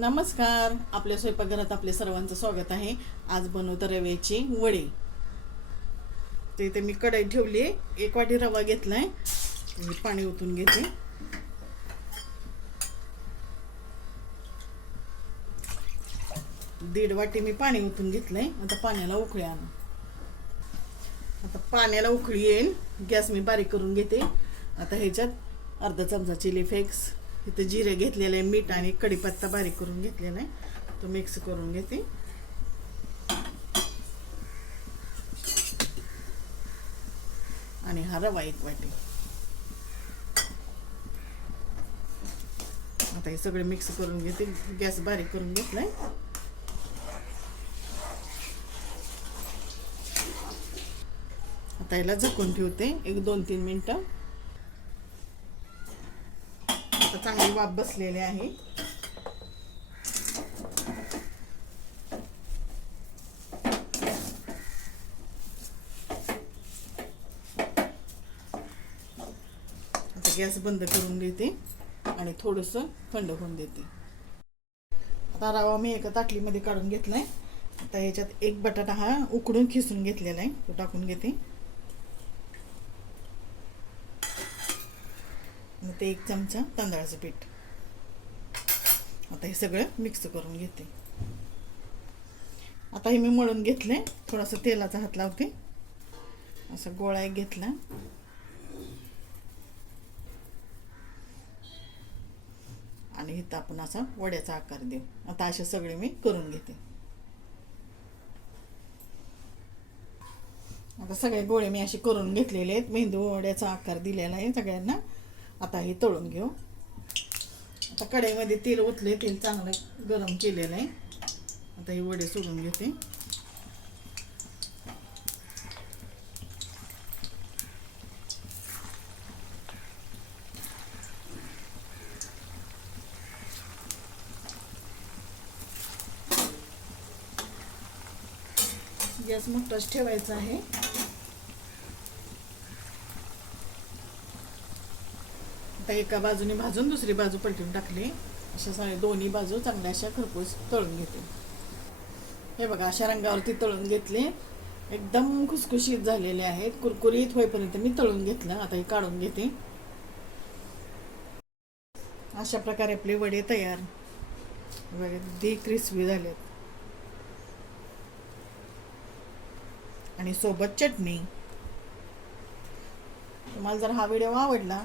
नमस्कार. आपल्या स्वयंपाकघरात आपल्या सर्वांचं स्वागत आहे. आज बनवतो रव्याची वडी. ते इथे मी कढई ठेवली आहे. एक वाटी रवा घेतला आहे पाणी ओतून घेते. दीड वाटी मी पाणी ओतून घेतलंय. आता पाण्याला उकळी आण. आता पाण्याला उकळी येईल. गॅस मी बारीक करून घेते. आता ह्याच्यात अर्धा चमचा चिली फ्लेक्स इथं जिरे घेतलेले आहे मीठ आणि कढीपत्ता बारीक करून घेतलेला आहे. तो मिक्स करून घेते. आणि हा रवा एक वाटी. आता हे सगळे मिक्स करून घेते. गॅस बारीक करून घेतलाय. आता याला झाकून ठेवते. एक दोन तीन मिनटं. आता चांगली वाफ बसलेली आहे. आता गॅस बंद करून देते आणि थोडंसं थंड होऊन देते. आता रवा मी एका ताटलीमध्ये काढून घेतलाय. आता याच्यात एक बटाटा हा उकडून खिसून घेतलेला आहे. तो टाकून घेते. ते एक चमचा तांदळाचं पीठ. आता हे सगळं मिक्स करून घेते. आता हे मी मळून घेतले थोडासा तेलाचा हात लावते. असा गोळा एक घेतला. आणि इथं आपण असा वड्याचा आकार देऊ. आता असे सगळे मी करून घेते. आता सगळे गोळे मी असे करून घेतलेले आहेत. मेंदू वड्याचा आकार दिलेला आहे सगळ्यांना. आता हे तळून घेऊ. आता कढईमध्ये तेल ओतले तेल चांगलं गरम केलेलं आहे. आता हे वडे सोडून घेते. गॅस मोठाच ठेवायचा आहे. आता एका बाजूने भाजून दुसरी बाजू पलटून टाकली. अशा सगळ्या दोन्ही बाजू चांगल्या अशा खरपूस तळून घेते. हे बघा अशा रंगावरती तळून घेतले. एकदम खुसखुशीत झालेले आहेत. कुरकुरीत होईपर्यंत मी तळून घेतलं. आता हे काढून घेते. अशा प्रकारे आपले वडे तयार. बघा अगदी क्रिस्पी झालेत. आणि सोबत चटणी. तुम्हाला जर हा व्हिडिओ आवडला